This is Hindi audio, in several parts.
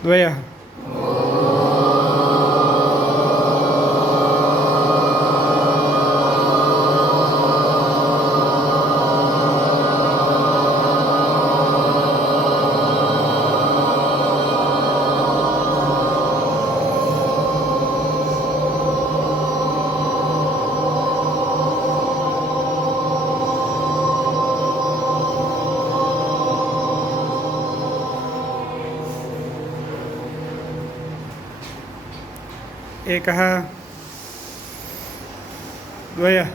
द्वयः एकः द्वयः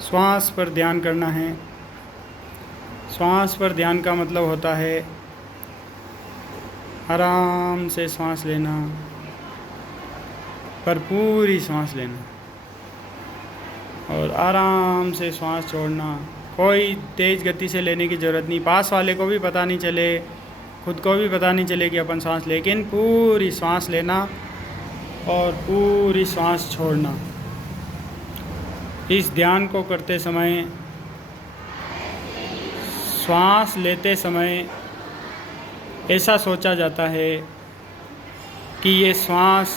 श्वास पर ध्यान करना है। श्वास पर ध्यान का मतलब होता है आराम से सांस लेना, पर पूरी सांस लेना और आराम से सांस छोड़ना। कोई तेज़ गति से लेने की ज़रूरत नहीं, पास वाले को भी पता नहीं चले, खुद को भी पता नहीं चले कि अपन सांस, लेकिन पूरी सांस लेना और पूरी सांस छोड़ना। इस ध्यान को करते समय, श्वास लेते समय ऐसा सोचा जाता है कि ये श्वास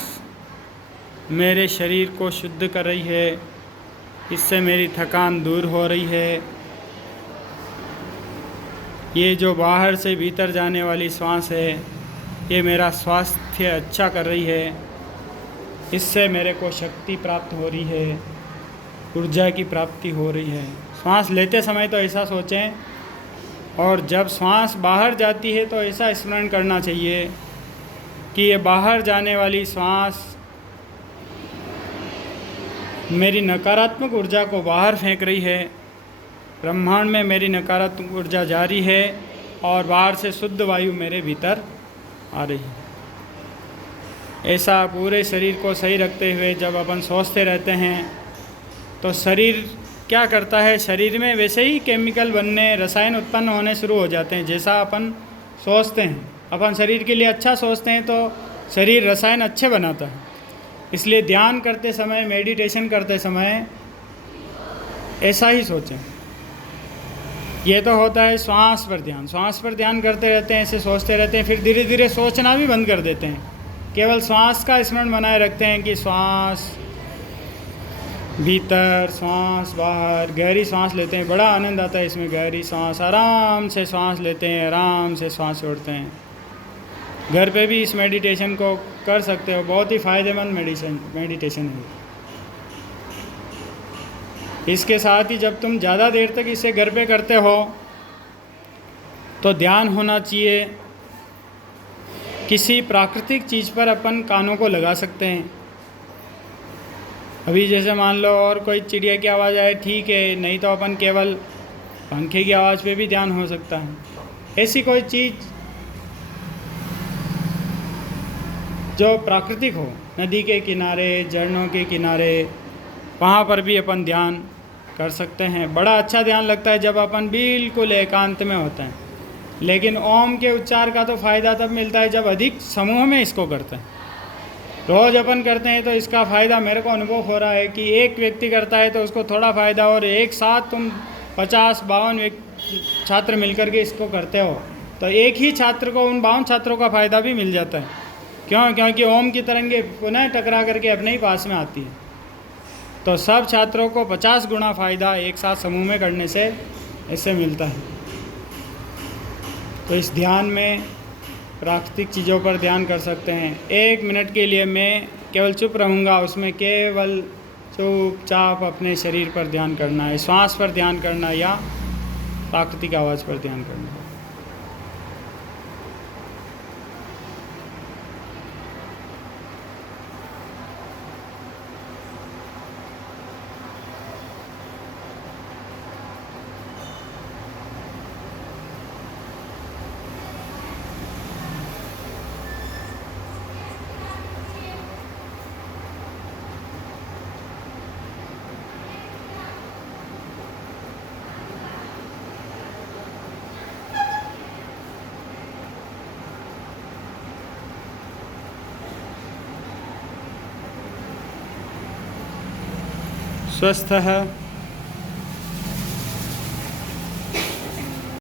मेरे शरीर को शुद्ध कर रही है, इससे मेरी थकान दूर हो रही है। ये जो बाहर से भीतर जाने वाली श्वास है, ये मेरा स्वास्थ्य अच्छा कर रही है, इससे मेरे को शक्ति प्राप्त हो रही है, ऊर्जा की प्राप्ति हो रही है। श्वास लेते समय तो ऐसा सोचें, और जब श्वास बाहर जाती है तो ऐसा स्मरण करना चाहिए कि ये बाहर जाने वाली श्वास मेरी नकारात्मक ऊर्जा को बाहर फेंक रही है, ब्रह्मांड में मेरी नकारात्मक ऊर्जा जारी है और बाहर से शुद्ध वायु मेरे भीतर आ रही है। ऐसा पूरे शरीर को सही रखते हुए जब अपन सोचते रहते हैं तो शरीर क्या करता है, शरीर में वैसे ही केमिकल बनने, रसायन उत्पन्न होने शुरू हो जाते हैं जैसा अपन सोचते हैं। अपन शरीर के लिए अच्छा सोचते हैं तो शरीर रसायन अच्छे बनाता है। इसलिए ध्यान करते समय, मेडिटेशन करते समय ऐसा ही सोचें। ये तो होता है श्वास पर ध्यान। श्वास पर ध्यान करते रहते हैं, ऐसे सोचते रहते हैं, फिर धीरे धीरे सोचना भी बंद कर देते हैं। केवल श्वास का स्मरण बनाए रखते हैं कि श्वास भीतर, सांस बाहर। गहरी सांस लेते हैं, बड़ा आनंद आता है इसमें। गहरी सांस, आराम से सांस लेते हैं, आराम से सांस छोड़ते हैं। घर पे भी इस मेडिटेशन को कर सकते हो, बहुत ही फ़ायदेमंद मेडिटेशन है। इसके साथ ही जब तुम ज़्यादा देर तक इसे घर पे करते हो तो ध्यान होना चाहिए किसी प्राकृतिक चीज़ पर। अपन कानों को लगा सकते हैं। अभी जैसे मान लो और कोई चिड़िया की आवाज़ आए, ठीक है, नहीं तो अपन केवल पंखे की आवाज़ पे भी ध्यान हो सकता है। ऐसी कोई चीज़ जो प्राकृतिक हो, नदी के किनारे, झरनों के किनारे, वहाँ पर भी अपन ध्यान कर सकते हैं। बड़ा अच्छा ध्यान लगता है जब अपन बिल्कुल एकांत में होते हैं। लेकिन ओम के उच्चार का तो फ़ायदा तब मिलता है जब अधिक समूह में इसको करते हैं। रोज़ अपन करते हैं तो इसका फ़ायदा मेरे को अनुभव हो रहा है कि एक व्यक्ति करता है तो उसको थोड़ा फ़ायदा, और एक साथ तुम 50-52 छात्र मिलकर के इसको करते हो तो एक ही छात्र को, उन 52 छात्रों का फ़ायदा भी मिल जाता है। क्यों? क्योंकि ओम की तरंगे पुनः टकरा करके अपने ही पास में आती है। तो सब छात्रों को 50 गुना फ़ायदा एक साथ समूह में करने से इससे मिलता है। तो इस ध्यान में प्राकृतिक चीज़ों पर ध्यान कर सकते हैं। 1 मिनट के लिए मैं केवल चुप रहूँगा, उसमें केवल चुपचाप अपने शरीर पर ध्यान करना है, श्वास पर ध्यान करना या प्राकृतिक आवाज़ पर ध्यान करना है। स्वस्थः